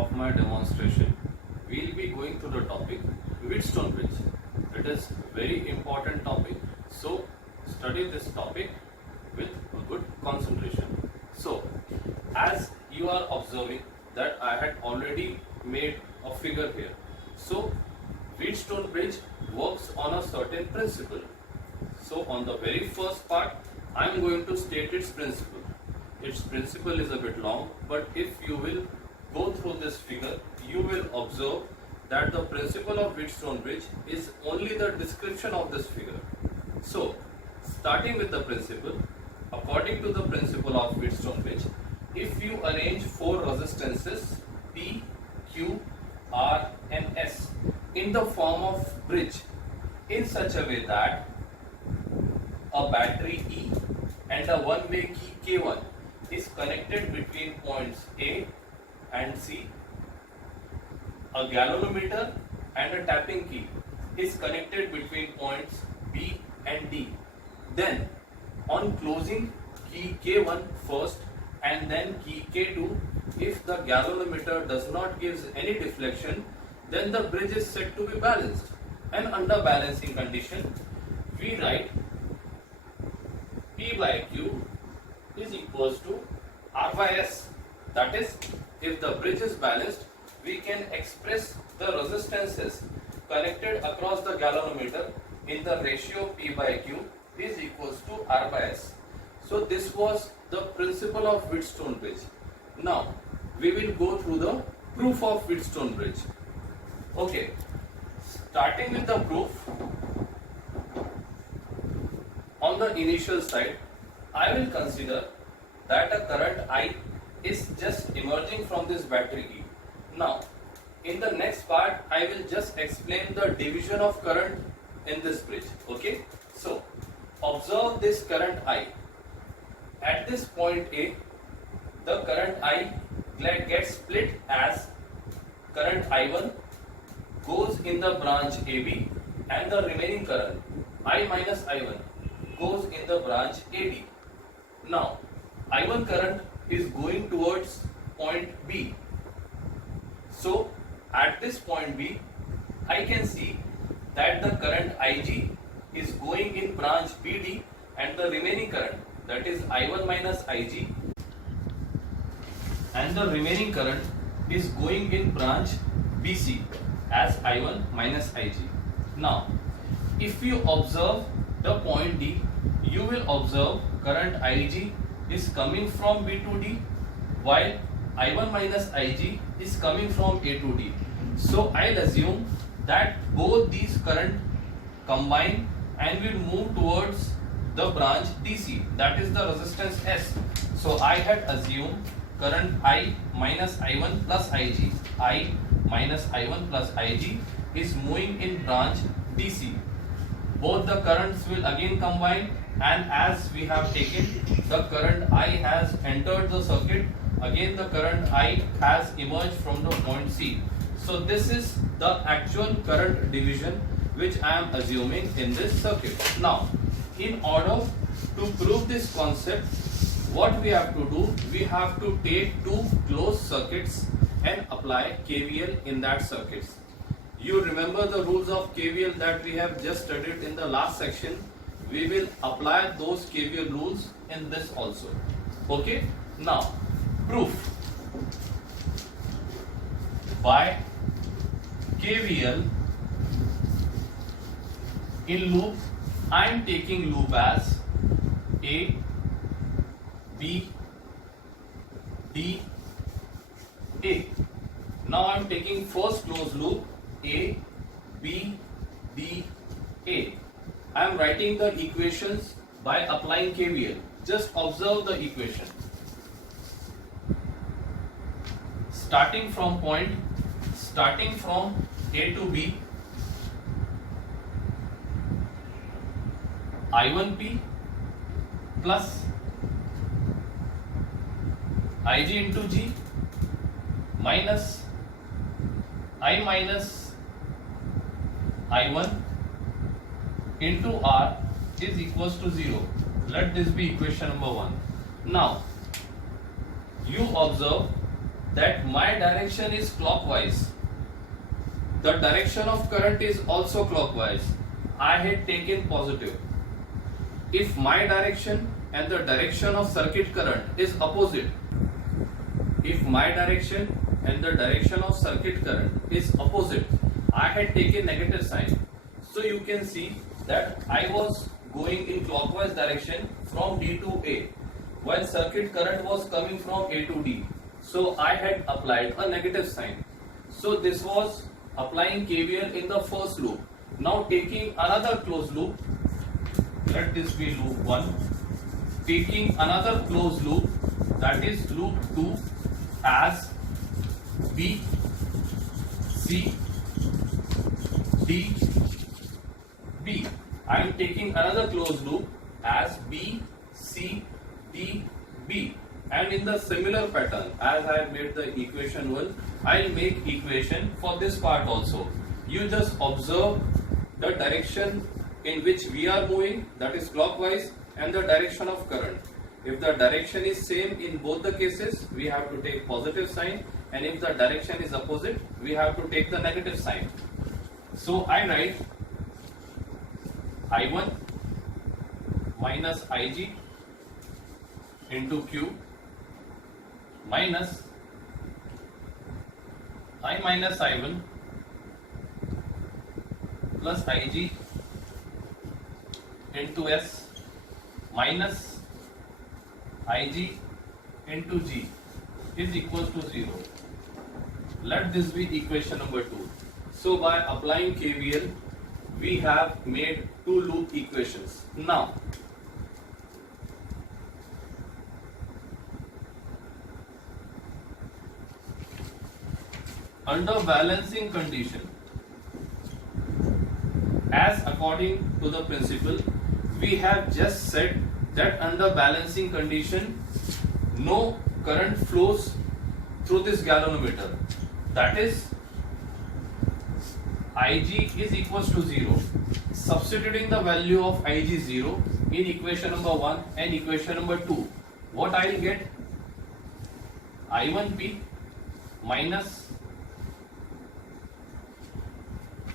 of my demonstration, we will be going through the topic Wheatstone bridge. It is very important topic, so study this topic with a good concentration. So, as you are observing that I had already made a figure here. So, Wheatstone bridge works on a certain principle. So, on the very first part, I am going to state its principle. Its principle is a bit long, but if you will go through this figure, you will observe that the principle of Wheatstone bridge is only the description of this figure. So, starting with the principle, according to the principle of Wheatstone bridge, if you arrange four resistances P, Q, R and S in the form of bridge in such a way that a battery E and a one-way key K1 is connected between points A and C, a galvanometer and a tapping key is connected between points B and D. Then, on closing key K1 first and then key K2, if the galvanometer does not give any deflection, then the bridge is said to be balanced. And under balancing condition, we write P by Q is equals to R by S. That is, if the bridge is balanced, we can express the resistances connected across the galvanometer in the ratio P by Q is equals to R by S. So this was the principle of Wheatstone bridge. Now we will go through the proof of Wheatstone bridge. Okay, starting with the proof. On the initial side, I will consider that a current I is just emerging from this battery E. Now, in the next part, I will just explain the division of current in this bridge. Okay, so observe this current I. At this point A, the current I gets split as current I1 goes in the branch AB and the remaining current I minus I1 goes in the branch AD. Now, I1 current is going towards point B. So, at this point B, I can see that the current IG is going in branch BD and the remaining current, that is I1 minus IG, and the remaining current is going in branch BC as I1 minus IG. Now, if you observe the point D, you will observe current IG is coming from B to D while I1 minus IG is coming from A to D. So I'll assume that both these current combine and will move towards the branch DC, that is the resistance S. So I had assumed current I minus I1 plus IG, I minus I1 plus IG is moving in branch DC. Both the currents will again combine, and as we have taken the current I has entered the circuit, again the current I has emerged from the point C. So this is the actual current division which I am assuming in this circuit. Now, in order to prove this concept, what we have to do, we have to take two closed circuits and apply KVL in that circuits. You remember the rules of KVL that we have just studied in the last section. We will apply those KVL rules in this also. Okay, now proof. By KVL in loop, I am taking loop as A, B, D, A. Now I am taking first closed loop A, B, D, A. I am writing the equations by applying KVL. Just observe the equation. Starting from A to B, I1P plus IG into G minus I minus I1 into R is equals to 0. Let this be equation number 1. Now, you observe that my direction is clockwise, the direction of current is also clockwise, I had taken positive. If my direction and the direction of circuit current is opposite, if my direction and the direction of circuit current is opposite, I had taken negative sign. So you can see that I was going in clockwise direction from D to A, while circuit current was coming from A to D. So I had applied a negative sign. So this was applying KVL in the first loop. Now taking another closed loop, let this be loop 1, taking another closed loop, that is loop 2, as B, C, D, B. I am taking another closed loop as B, C, D, B. And in the similar pattern as I have made the equation 1, I will make equation for this part also. You just observe the direction in which we are moving, that is clockwise, and the direction of current. If the direction is same in both the cases, we have to take positive sign, and if the direction is opposite, we have to take the negative sign. So I write I1 minus Ig into Q minus I minus I1 plus Ig into S minus Ig into G is equal to 0. Let this be equation number 2. So by applying KVL, we have made two loop equations. Now under balancing condition, as according to the principle, we have just said that under balancing condition, no current flows through this galvanometer. That is, Ig is equals to 0. Substituting the value of Ig 0 in equation number 1 and equation number 2, what I will get? I1P minus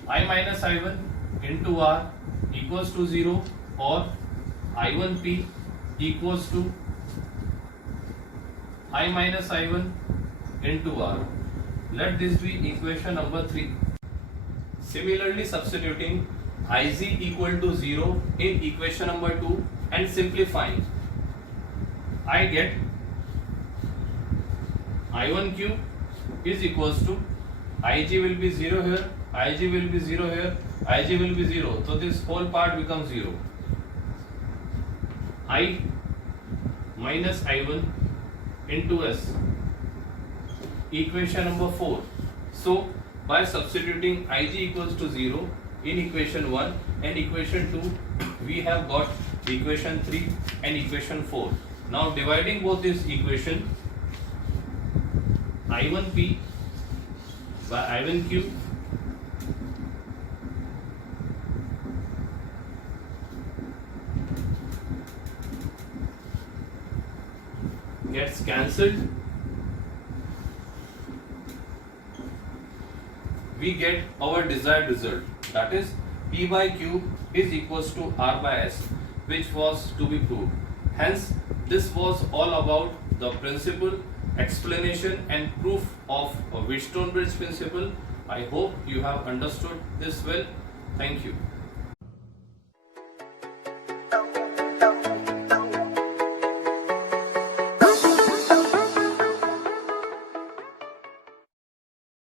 I minus I1 into R equals to 0, or I1P equals to I minus I1 into R. Let this be equation number 3. Similarly, substituting Iz equal to 0 in equation number 2 and simplifying, I get I1Q is equals to Ig will be 0 here, Ig will be 0 here, Ig will be 0. So this whole part becomes 0. I minus I1 into S. Equation number 4. So by substituting Ig equals to 0 in equation 1 and equation 2, we have got equation 3 and equation 4. Now dividing both this equation, I1P by I1Q gets cancelled. We get our desired result, that is P by Q is equals to R by S, which was to be proved. Hence, this was all about the principle, explanation and proof of a Wheatstone bridge principle. I hope you have understood this well. Thank you.